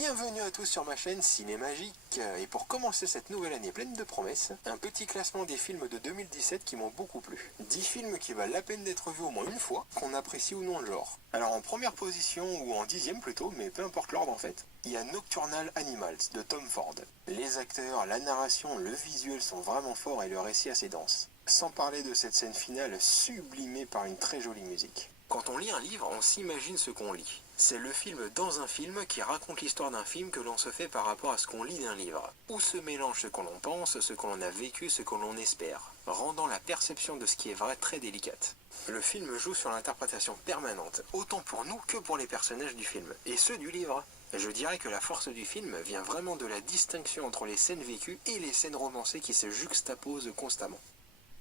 Bienvenue à tous sur ma chaîne Cinémagique, et pour commencer cette nouvelle année pleine de promesses, un petit classement des films de 2017 qui m'ont beaucoup plu. 10 films qui valent la peine d'être vus au moins une fois, qu'on apprécie ou non le genre. Alors en première position, ou en 10e plutôt, mais peu importe l'ordre en fait, il y a Nocturnal Animals de Tom Ford. Les acteurs, la narration, le visuel sont vraiment forts et le récit assez dense. Sans parler de cette scène finale sublimée par une très jolie musique. Quand on lit un livre, on s'imagine ce qu'on lit. C'est le film dans un film qui raconte l'histoire d'un film que l'on se fait par rapport à ce qu'on lit d'un livre, où se mélange ce que l'on pense, ce que l'on a vécu, ce que l'on espère, rendant la perception de ce qui est vrai très délicate. Le film joue sur l'interprétation permanente, autant pour nous que pour les personnages du film, et ceux du livre. Je dirais que la force du film vient vraiment de la distinction entre les scènes vécues et les scènes romancées qui se juxtaposent constamment.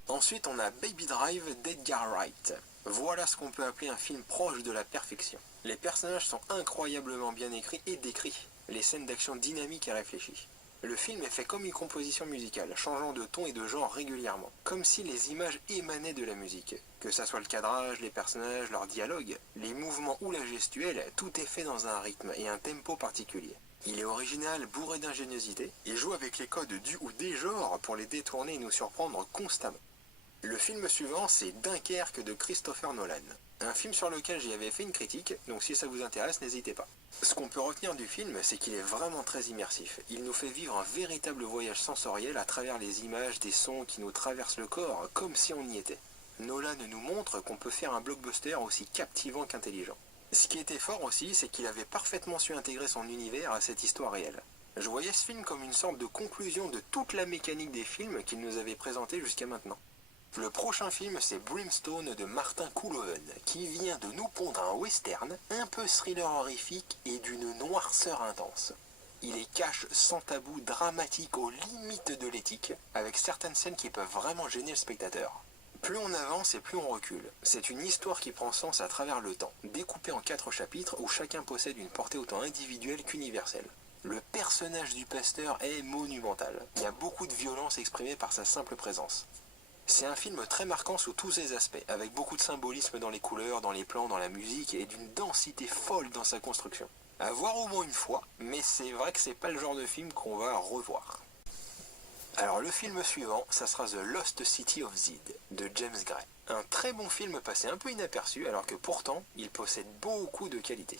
Ensuite, on a Baby Drive d'Edgar Wright. Voilà ce qu'on peut appeler un film proche de la perfection. Les personnages sont incroyablement bien écrits et décrits, les scènes d'action dynamiques et réfléchies. Le film est fait comme une composition musicale, changeant de ton et de genre régulièrement, comme si les images émanaient de la musique. Que ça soit le cadrage, les personnages, leurs dialogues, les mouvements ou la gestuelle, tout est fait dans un rythme et un tempo particulier. Il est original, bourré d'ingéniosité, et joue avec les codes du ou des genres pour les détourner et nous surprendre constamment. Le film suivant, c'est Dunkerque de Christopher Nolan. Un film sur lequel j'y avais fait une critique, donc si ça vous intéresse, n'hésitez pas. Ce qu'on peut retenir du film, c'est qu'il est vraiment très immersif. Il nous fait vivre un véritable voyage sensoriel à travers les images, des sons qui nous traversent le corps, comme si on y était. Nolan nous montre qu'on peut faire un blockbuster aussi captivant qu'intelligent. Ce qui était fort aussi, c'est qu'il avait parfaitement su intégrer son univers à cette histoire réelle. Je voyais ce film comme une sorte de conclusion de toute la mécanique des films qu'il nous avait présentés jusqu'à maintenant. Le prochain film, c'est Brimstone de Martin Koolhoven, qui vient de nous pondre un western, un peu thriller horrifique et d'une noirceur intense. Il est cash sans tabou, dramatique aux limites de l'éthique, avec certaines scènes qui peuvent vraiment gêner le spectateur. Plus on avance et plus on recule. C'est une histoire qui prend sens à travers le temps, découpée en 4 chapitres où chacun possède une portée autant individuelle qu'universelle. Le personnage du pasteur est monumental. Il y a beaucoup de violence exprimée par sa simple présence. C'est un film très marquant sous tous ses aspects, avec beaucoup de symbolisme dans les couleurs, dans les plans, dans la musique, et d'une densité folle dans sa construction. À voir au moins une fois, mais c'est vrai que c'est pas le genre de film qu'on va revoir. Alors le film suivant, ça sera The Lost City of Z de James Gray. Un très bon film passé un peu inaperçu, alors que pourtant, il possède beaucoup de qualités.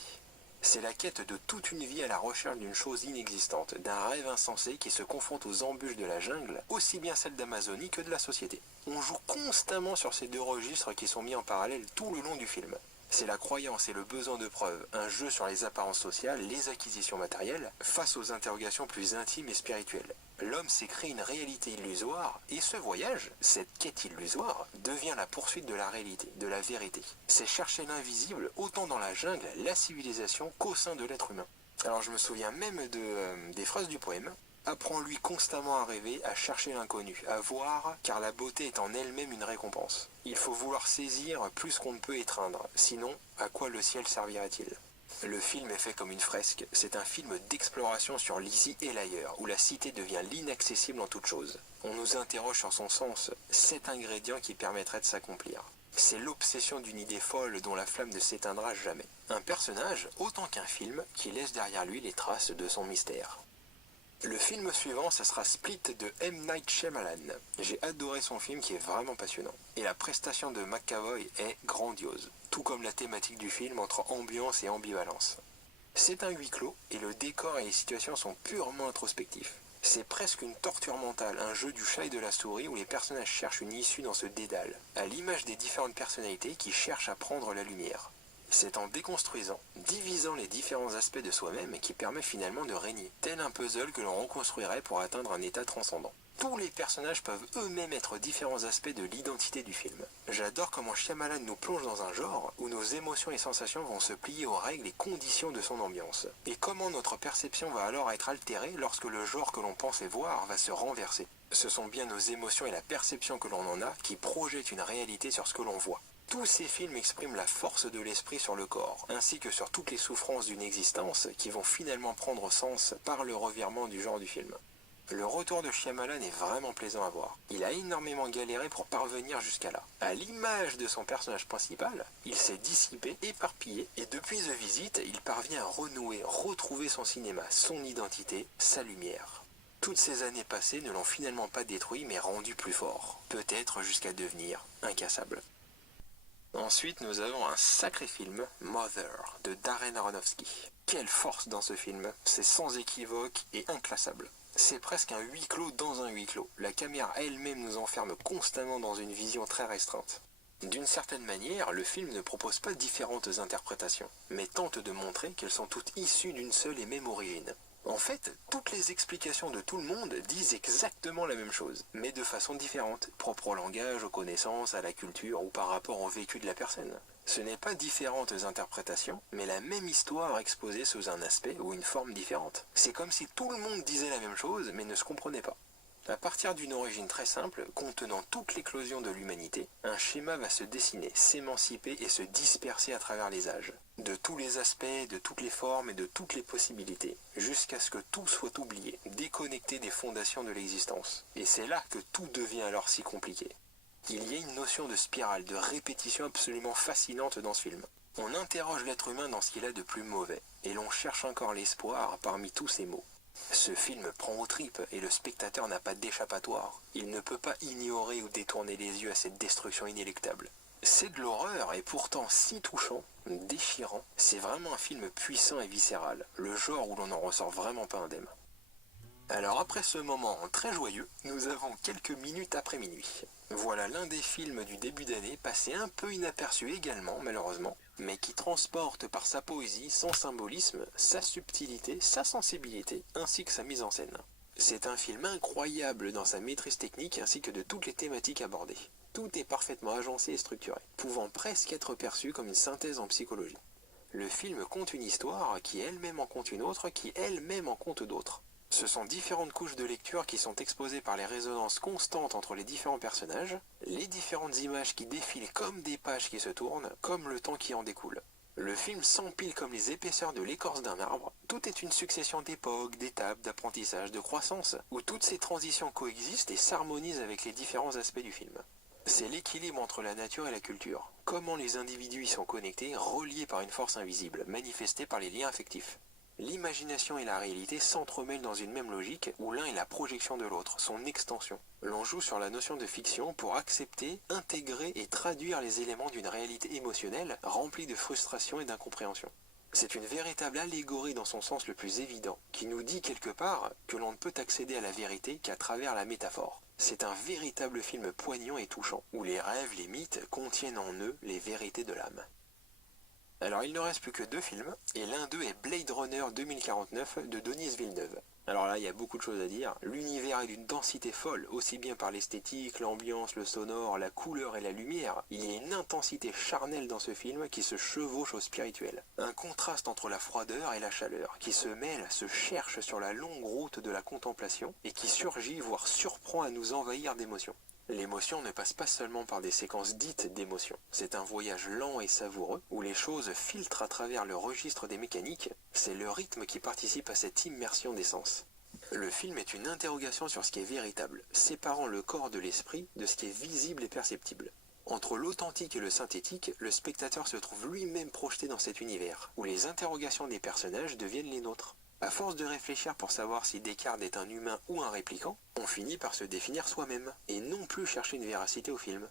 C'est la quête de toute une vie à la recherche d'une chose inexistante, d'un rêve insensé qui se confronte aux embûches de la jungle, aussi bien celle d'Amazonie que de la société. On joue constamment sur ces deux registres qui sont mis en parallèle tout le long du film. C'est la croyance et le besoin de preuve, un jeu sur les apparences sociales, les acquisitions matérielles, face aux interrogations plus intimes et spirituelles. L'homme s'est créé une réalité illusoire, et ce voyage, cette quête illusoire, devient la poursuite de la réalité, de la vérité. C'est chercher l'invisible, autant dans la jungle, la civilisation, qu'au sein de l'être humain. Alors je me souviens même des phrases du poème. Apprends-lui constamment à rêver, à chercher l'inconnu, à voir, car la beauté est en elle-même une récompense. Il faut vouloir saisir plus qu'on ne peut étreindre, sinon, à quoi le ciel servirait-il ? Le film est fait comme une fresque, c'est un film d'exploration sur l'ici et l'ailleurs, où la cité devient l'inaccessible en toute chose. On nous interroge sur son sens, cet ingrédient qui permettrait de s'accomplir. C'est l'obsession d'une idée folle dont la flamme ne s'éteindra jamais. Un personnage, autant qu'un film, qui laisse derrière lui les traces de son mystère. Le film suivant, ce sera Split de M. Night Shyamalan. J'ai adoré son film qui est vraiment passionnant. Et la prestation de McAvoy est grandiose, tout comme la thématique du film entre ambiance et ambivalence. C'est un huis clos et le décor et les situations sont purement introspectifs. C'est presque une torture mentale, un jeu du chat et de la souris où les personnages cherchent une issue dans ce dédale, à l'image des différentes personnalités qui cherchent à prendre la lumière. C'est en déconstruisant, divisant les différents aspects de soi-même qui permet finalement de régner, tel un puzzle que l'on reconstruirait pour atteindre un état transcendant. Tous les personnages peuvent eux-mêmes être différents aspects de l'identité du film. J'adore comment Shyamalan nous plonge dans un genre où nos émotions et sensations vont se plier aux règles et conditions de son ambiance. Et comment notre perception va alors être altérée lorsque le genre que l'on pensait voir va se renverser. Ce sont bien nos émotions et la perception que l'on en a qui projettent une réalité sur ce que l'on voit. Tous ces films expriment la force de l'esprit sur le corps, ainsi que sur toutes les souffrances d'une existence qui vont finalement prendre sens par le revirement du genre du film. Le retour de Shyamalan est vraiment plaisant à voir. Il a énormément galéré pour parvenir jusqu'à là. À l'image de son personnage principal, il s'est dissipé, éparpillé, et depuis The Visit, il parvient à renouer, retrouver son cinéma, son identité, sa lumière. Toutes ces années passées ne l'ont finalement pas détruit, mais rendu plus fort. Peut-être jusqu'à devenir incassable. Ensuite, nous avons un sacré film, Mother, de Darren Aronofsky. Quelle force dans ce film, c'est sans équivoque et inclassable. C'est presque un huis clos dans un huis clos. La caméra elle-même nous enferme constamment dans une vision très restreinte. D'une certaine manière, le film ne propose pas différentes interprétations, mais tente de montrer qu'elles sont toutes issues d'une seule et même origine. En fait, toutes les explications de tout le monde disent exactement la même chose, mais de façon différente, propre au langage, aux connaissances, à la culture ou par rapport au vécu de la personne. Ce n'est pas différentes interprétations, mais la même histoire exposée sous un aspect ou une forme différente. C'est comme si tout le monde disait la même chose, mais ne se comprenait pas. À partir d'une origine très simple, contenant toute l'éclosion de l'humanité, un schéma va se dessiner, s'émanciper et se disperser à travers les âges. De tous les aspects, de toutes les formes et de toutes les possibilités, jusqu'à ce que tout soit oublié, déconnecté des fondations de l'existence. Et c'est là que tout devient alors si compliqué. Il y a une notion de spirale, de répétition absolument fascinante dans ce film. On interroge l'être humain dans ce qu'il a de plus mauvais, et l'on cherche encore l'espoir parmi tous ces maux. Ce film prend aux tripes et le spectateur n'a pas d'échappatoire. Il ne peut pas ignorer ou détourner les yeux à cette destruction inéluctable. C'est de l'horreur et pourtant si touchant, déchirant. C'est vraiment un film puissant et viscéral, le genre où l'on n'en ressort vraiment pas indemne. Alors après ce moment très joyeux, nous avons quelques minutes après minuit. Voilà l'un des films du début d'année passé un peu inaperçu également, malheureusement, mais qui transporte par sa poésie, son symbolisme, sa subtilité, sa sensibilité, ainsi que sa mise en scène. C'est un film incroyable dans sa maîtrise technique ainsi que de toutes les thématiques abordées. Tout est parfaitement agencé et structuré, pouvant presque être perçu comme une synthèse en psychologie. Le film conte une histoire qui elle-même en compte une autre, qui elle-même en compte d'autres. Ce sont différentes couches de lecture qui sont exposées par les résonances constantes entre les différents personnages, les différentes images qui défilent comme des pages qui se tournent, comme le temps qui en découle. Le film s'empile comme les épaisseurs de l'écorce d'un arbre, tout est une succession d'époques, d'étapes, d'apprentissages, de croissance, où toutes ces transitions coexistent et s'harmonisent avec les différents aspects du film. C'est l'équilibre entre la nature et la culture, comment les individus y sont connectés, reliés par une force invisible, manifestée par les liens affectifs. L'imagination et la réalité s'entremêlent dans une même logique où l'un est la projection de l'autre, son extension. L'on joue sur la notion de fiction pour accepter, intégrer et traduire les éléments d'une réalité émotionnelle remplie de frustration et d'incompréhension. C'est une véritable allégorie dans son sens le plus évident, qui nous dit quelque part que l'on ne peut accéder à la vérité qu'à travers la métaphore. C'est un véritable film poignant et touchant, où les rêves, les mythes contiennent en eux les vérités de l'âme. Alors il ne reste plus que 2 films, et l'un d'eux est Blade Runner 2049 de Denis Villeneuve. Alors là, il y a beaucoup de choses à dire. L'univers est d'une densité folle, aussi bien par l'esthétique, l'ambiance, le sonore, la couleur et la lumière. Il y a une intensité charnelle dans ce film qui se chevauche au spirituel. Un contraste entre la froideur et la chaleur, qui se mêle, se cherche sur la longue route de la contemplation, et qui surgit, voire surprend à nous envahir d'émotions. L'émotion ne passe pas seulement par des séquences dites d'émotion. C'est un voyage lent et savoureux, où les choses filtrent à travers le registre des mécaniques. C'est le rythme qui participe à cette immersion des sens. Le film est une interrogation sur ce qui est véritable, séparant le corps de l'esprit de ce qui est visible et perceptible. Entre l'authentique et le synthétique, le spectateur se trouve lui-même projeté dans cet univers, où les interrogations des personnages deviennent les nôtres. À force de réfléchir pour savoir si Descartes est un humain ou un répliquant, on finit par se définir soi-même, et non plus chercher une véracité au film.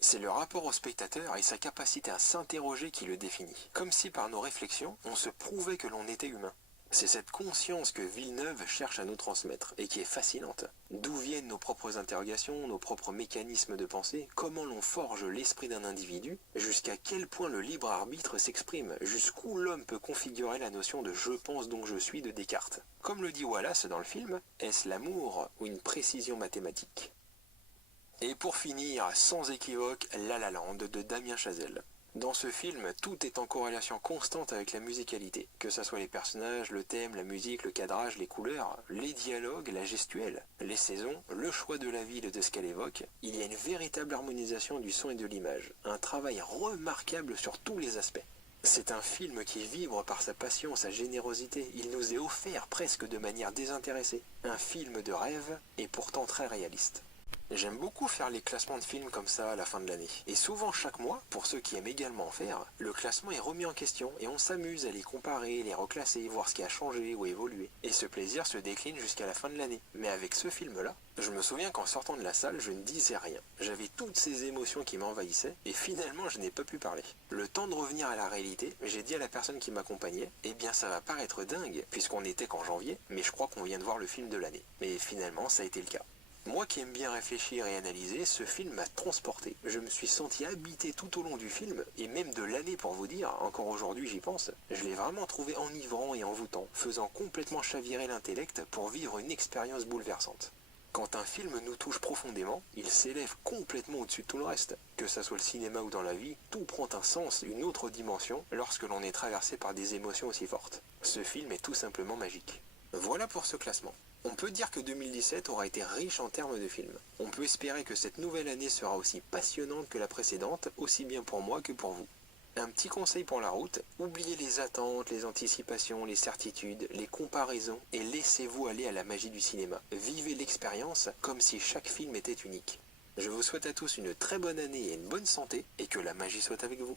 C'est le rapport au spectateur et sa capacité à s'interroger qui le définit, comme si par nos réflexions, on se prouvait que l'on était humain. C'est cette conscience que Villeneuve cherche à nous transmettre, et qui est fascinante. D'où viennent nos propres interrogations, nos propres mécanismes de pensée, comment l'on forge l'esprit d'un individu, jusqu'à quel point le libre arbitre s'exprime, jusqu'où l'homme peut configurer la notion de « je pense donc je suis » de Descartes. Comme le dit Wallace dans le film, est-ce l'amour ou une précision mathématique? Et pour finir, sans équivoque, La La Land de Damien Chazelle. Dans ce film, tout est en corrélation constante avec la musicalité, que ce soit les personnages, le thème, la musique, le cadrage, les couleurs, les dialogues, la gestuelle, les saisons, le choix de la ville et de ce qu'elle évoque. Il y a une véritable harmonisation du son et de l'image, un travail remarquable sur tous les aspects. C'est un film qui vibre par sa passion, sa générosité. Il nous est offert presque de manière désintéressée. Un film de rêve et pourtant très réaliste. J'aime beaucoup faire les classements de films comme ça à la fin de l'année. Et souvent chaque mois, pour ceux qui aiment également en faire, le classement est remis en question et on s'amuse à les comparer, les reclasser, voir ce qui a changé ou évolué. Et ce plaisir se décline jusqu'à la fin de l'année. Mais avec ce film-là, je me souviens qu'en sortant de la salle, je ne disais rien. J'avais toutes ces émotions qui m'envahissaient et finalement je n'ai pas pu parler. Le temps de revenir à la réalité, j'ai dit à la personne qui m'accompagnait, eh bien ça va paraître dingue, puisqu'on n'était qu'en janvier, mais je crois qu'on vient de voir le film de l'année. Mais finalement, ça a été le cas. Moi qui aime bien réfléchir et analyser, ce film m'a transporté. Je me suis senti habité tout au long du film, et même de l'année pour vous dire, encore aujourd'hui j'y pense, je l'ai vraiment trouvé enivrant et envoûtant, faisant complètement chavirer l'intellect pour vivre une expérience bouleversante. Quand un film nous touche profondément, il s'élève complètement au-dessus de tout le reste. Que ça soit le cinéma ou dans la vie, tout prend un sens, une autre dimension, lorsque l'on est traversé par des émotions aussi fortes. Ce film est tout simplement magique. Voilà pour ce classement. On peut dire que 2017 aura été riche en termes de films. On peut espérer que cette nouvelle année sera aussi passionnante que la précédente, aussi bien pour moi que pour vous. Un petit conseil pour la route, oubliez les attentes, les anticipations, les certitudes, les comparaisons et laissez-vous aller à la magie du cinéma. Vivez l'expérience comme si chaque film était unique. Je vous souhaite à tous une très bonne année et une bonne santé et que la magie soit avec vous.